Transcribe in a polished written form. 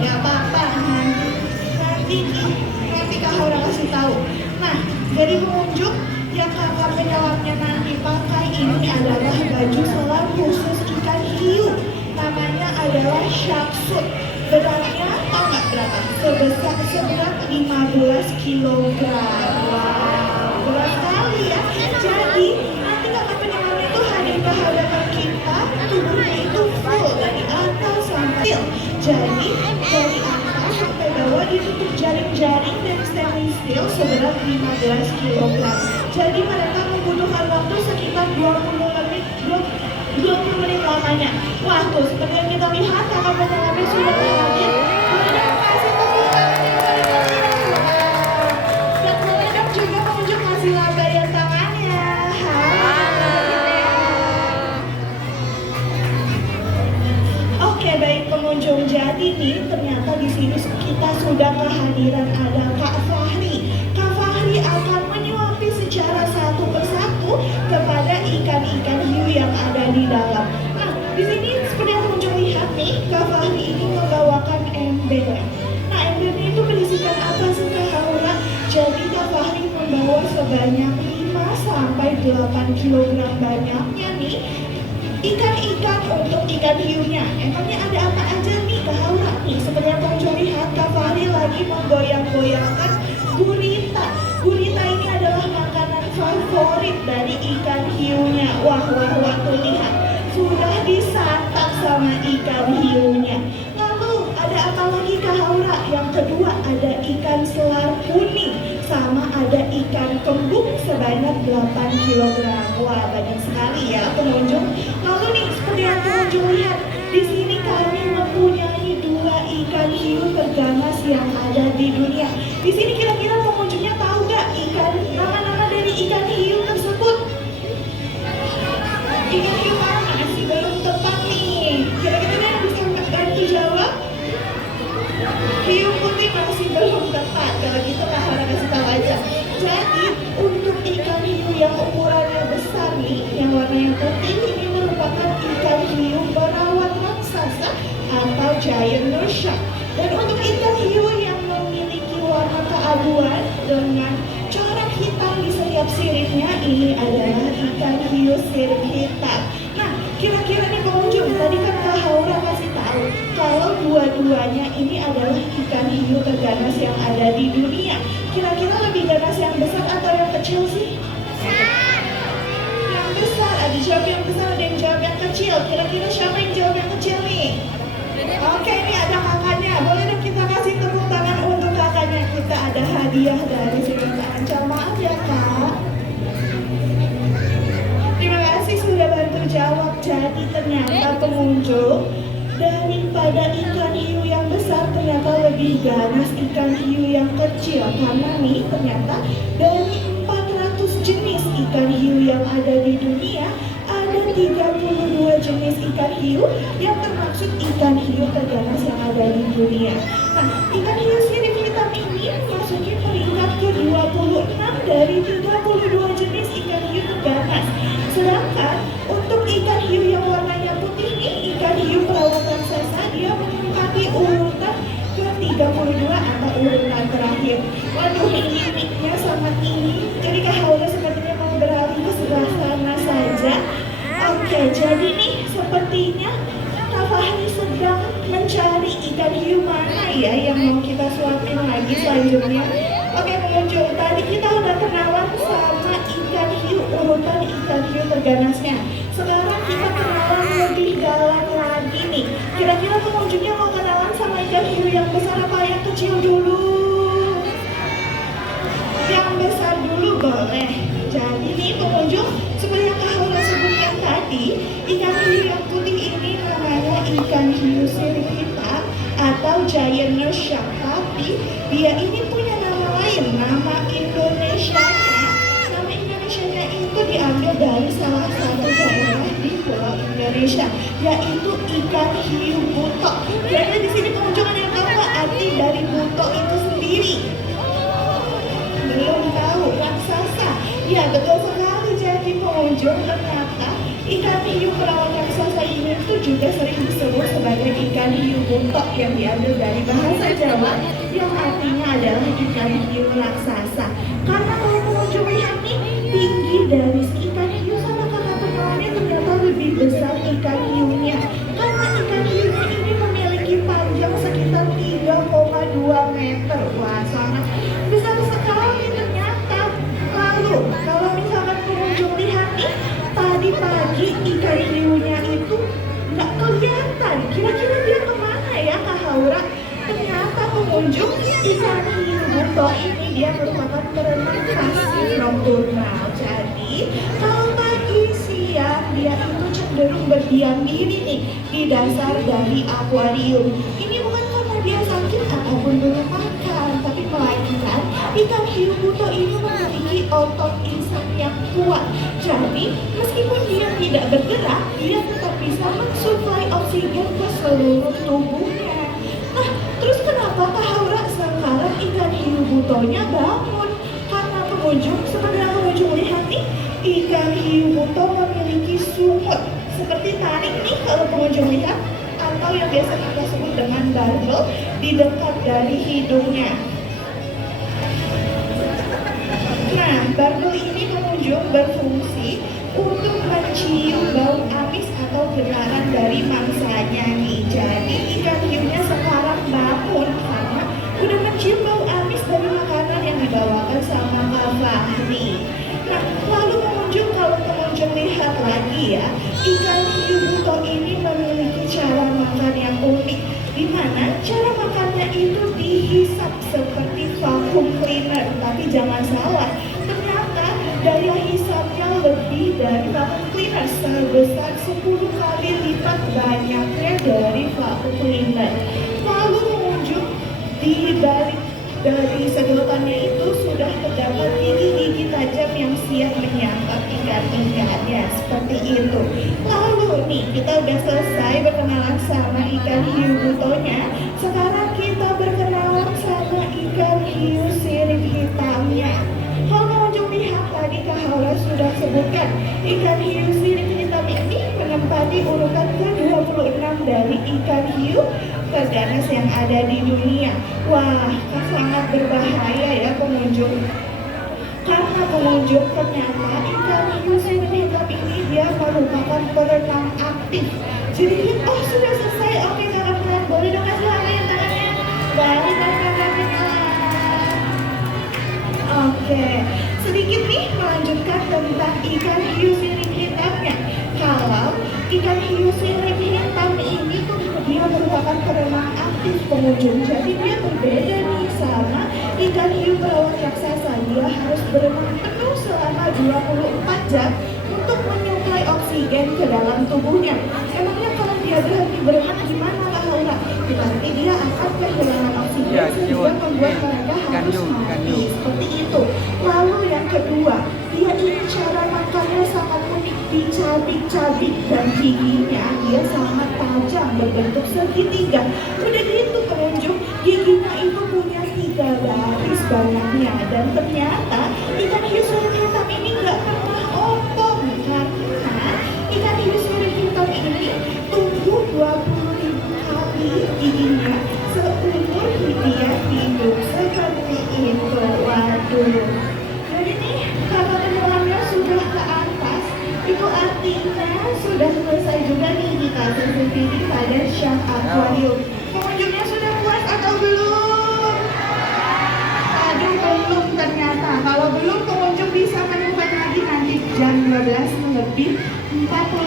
nggak apa-apa. Nanti Kak Haura kasih tahu. Nah, dari pengunjung yang kakak penyelamnya nanti pakai ini adalah baju selam khusus ikan hiu. Namanya adalah shark suit. Beratnya tahu nggak berapa? Seberat 15 kilogram. Wow, berat sekali ya. Jadi nanti kakak penyelamnya itu hadir ke hadapan kita, tubuhnya itu full dari atas sampai jadi dari atas sampai bawah ditutup jaring-jaring dan stainless steel seberat 15 kilogram. Jadi mereka membutuhkan waktu sekitar 20 menit lamanya. Wah tuh, seperti yang kita lihat kakak penyelamnya sudah hadir. Boleh dong kasih tepuk tangan yang paling meriah. Dan boleh dong juga pengunjung kasih lambaian tangannya. Oke, baik pengunjung. Jadi nih ternyata di sini kita sudah kehadiran ada Kak Fahri. Kak Fahri akan menyuapi secara satu persatu kepada ikan-ikan hiu yang ada di dalam. Nah, di sini seperti yang pengunjung lihat nih, Kak Fahri ini membawakan ember. Nah, embernya itu berisikan apa sih Kak Haura? Jadi Kak Fahri membawa sebanyak 5 sampai 8 kilogram banyaknya nih ikan-ikan untuk ikan hiunya. Emangnya ada apa aja nih Kak Haura? Nih, seperti yang pengunjung lihat, Kak Fahri lagi menggoyang-goyangkan gurita. Gurita ini adalah makanan favorit dari ikan hiunya. Wah, tuh lihat. Sudah disantap sama ikan hiunya. Lalu, ada apa lagi Kak Haura? Yang kedua, ada ikan selar kuning. Sama ada ikan kembung sebanyak 8 kilogram. Wah, banyak sekali ya pengunjung. Lalu nih, seperti yang pengunjung lihat, di sini kami mempunyai 2 ikan hiu terganas yang ada di dunia. Di sini kira-kira pengunjungnya tahu nggak nama-nama dari ikan hiu tersebut? Ikan hiu mana? Masih belum tepat nih. Kira-kira yang bisa bantu jawab? Hiu putih masih belum tepat. Kalau gitu Kak Hana kasih tahu aja. Jadi untuk ikan hiu yang ukurannya besar nih, yang warnanya putih, ini merupakan ikan hiu berawat raksasa atau giant shark. Dan untuk ikan hiu yang memiliki warna keabuan dengan corak hitam di setiap siripnya, ini adalah ikan hiu sirip hitam. Nah, kira-kira nih pengunjung, tadi kan Kak Haura kasih tahu kalau dua-duanya ini adalah ikan hiu terganas yang ada di dunia. Kira-kira lebih ganas yang besar atau yang kecil sih? Yang besar. Ada jawab yang besar, ada yang jawab yang kecil. Kira-kira siapa yang jawab yang kecil nih? Oke, ini ada kakaknya. Boleh dong kita kasih tepuk tangan untuk kakaknya. Kita ada hadiah dari sini. Ancam, maaf ya Kak. Terima kasih sudah bantu jawab. Jadi ternyata pengunjung, daripada ikan hiu yang besar ternyata lebih ganas ikan hiu yang kecil. Karena nih ternyata dari 400 jenis ikan hiu yang ada di dunia, ada 32 jenis ikan hiu yang termasuk ikan hiu terganas yang ada di dunia. Nah, ikan hiu sirip hitam ini memasuki peringkat ke-26 dari 32 jenis ikan hiu terganas. Sedangkan untuk ikan hiu yang warnanya putih ini, ikan hiu perawat raksasa, dia menempati urutan ke-32 atau urutan terakhir. Waduh, ini mic-nya sangat tinggi, jadi Kak Haura sepertinya mau beralih ke sebelah sana saja. Oke, jadi nih sepertinya Kak Fahri sedang mencari ikan hiu mana ya yang mau kita suapin lagi selanjutnya. Oke pengunjung, tadi kita udah kenalan sama ikan hiu, urutan ikan hiu terganasnya. Sekarang kita kenalan lebih dalam lagi nih. Kira-kira pengunjungnya mau kenalan sama ikan hiu yang besar apa yang kecil dulu? Yang besar dulu boleh. Jadi nih pengunjung, seperti yang Kak Haura sebutkan tadi, ikan hiu yang putih ini namanya ikan hiu sirip hitam atau giant shark. Tapi dia ini punya nama lain, nama Indonesianya. Nama Indonesianya itu diambil dari salah satu daerah di Pulau Indonesia, yaitu ikan hiu butok. Jadi di sini pengunjung ada yang tahu nggak arti dari butok itu sendiri? Belum tahu, raksasa. Ya betul sekali. Jadi pengunjung ternyata ikan hiu perawat raksasa ini itu juga sering disebut sebagai ikan hiu buntok yang diambil dari bahasa Jawa yang artinya adalah ikan hiu raksasa. Karena kalau pengunjung lihat nih, tinggi dari si ikan hiu sama kakak temannya ternyata lebih besar ikan hiunya. Karena ikan hiunya ini memiliki panjang sekitar 3,2 meter. Wah, sangat besar sekali ternyata. Lalu, kalau misalkan pengunjung lihat nih, tadi pagi ikan hiunya itu nggak kelihatan. Kira-kira dia kemana ya, Kak Haura? Ternyata pengunjung ikan hiu buntok ini dia merupakan perenang pasif nokturnal. Jadi kalau pagi siang dia itu cenderung berdiam diri nih di dasar dari akuarium. Ini bukan karena dia sakit ataupun belum makan, tapi melainkan ikan hiu buntok ini memiliki otot insang yang kuat. Jadi meskipun dia tidak bergerak, dia tetap bisa mensuplai oksigen ke seluruh tubuhnya. Nah, terus kenapa Kak Haura sekarang ikan hiu butonya bangun? Karena seperti yang pengunjung lihat nih, ikan hiu buto memiliki sumur seperti taring nih kalau pengunjung lihat, atau yang biasa kita sebut dengan barbel di dekat dari hidungnya. Nah, barbel ini pengunjung berfungsi untuk mencium bau amis atau getaran dari mangsanya nih. Jadi ikan hiunya sekarang bangun karena udah mencium bau amis dari makanan yang dibawakan sama Kak Fahri. Nah, lalu kalau pengunjung lihat lagi ya, ikan hiu buto ini memiliki cara makan yang unik, di mana cara makannya itu dihisap seperti vacuum cleaner. Tapi jangan salah, ternyata daya hisapnya lebih dari vacuum cleaner, sebesar 10 kali lipat banyaknya dari vacuum cleaner. Lalu pengunjung di balik dari sedotannya itu sudah terdapat gigi-gigi tajam yang siap menyantap ikan-ikannya, seperti itu. Lalu nih, kita udah selesai berkenalan sama ikan hiu butonya. Sekarang kita berkenalan sama ikan hiu sirip hitamnya. Kalau pengunjung lihat tadi Kak Haura sudah sebutkan, ikan hiu sirip hitam ini menempati urutan ke-26 dari ikan hiu terganas yang ada di dunia. Wah, sangat berbahaya ya pengunjung. Karena pengunjung ternyata ikan hiu sirip hitam ini dia merupakan perenang aktif. Jadi oh sudah selesai, oke kakak boleh dong kasih tangannya tangannya. Baik kakak. Oke, sedikit nih melanjutkan tentang ikan hiu sirip hitamnya. Kalau ikan hiu sirip hitam ini tuh dia merupakan perenang aktif pengunjung. Jadi dia berbeda nih sama ikan hiu berawak raksasa. Dia harus berenang penuh selama 24 jam untuk menyuplai oksigen ke dalam tubuhnya. Emangnya kalau dia berhenti berenang gimana Kak Haura? Berarti dia akan kehilangan oksigen sehingga membuat mereka harus mati. Seperti itu. Lalu yang kedua, dia ini cara makannya sangat unik, dicabik-cabik dan giginya dia sangat tajam berbentuk segitiga. Udah gitu pengunjung, giginya itu punya 3 baris banyaknya. Dan ternyata ikan hiu sirip hitam ini nggak pernah ompong karena ikan hiu sirip hitam ini tumbuh 20.000 kali giginya seumur dia hidup, seperti itu. Waduh. Jadi nih kalau temuannya sudah ke atas, itu artinya sudah selesai juga nih kita CCTV pada Shark Aquarium. Pengunjungnya sudah puas atau belum? Aduh belum ternyata. Kalau belum pengunjung bisa menemukan lagi nanti jam 12 lebih 45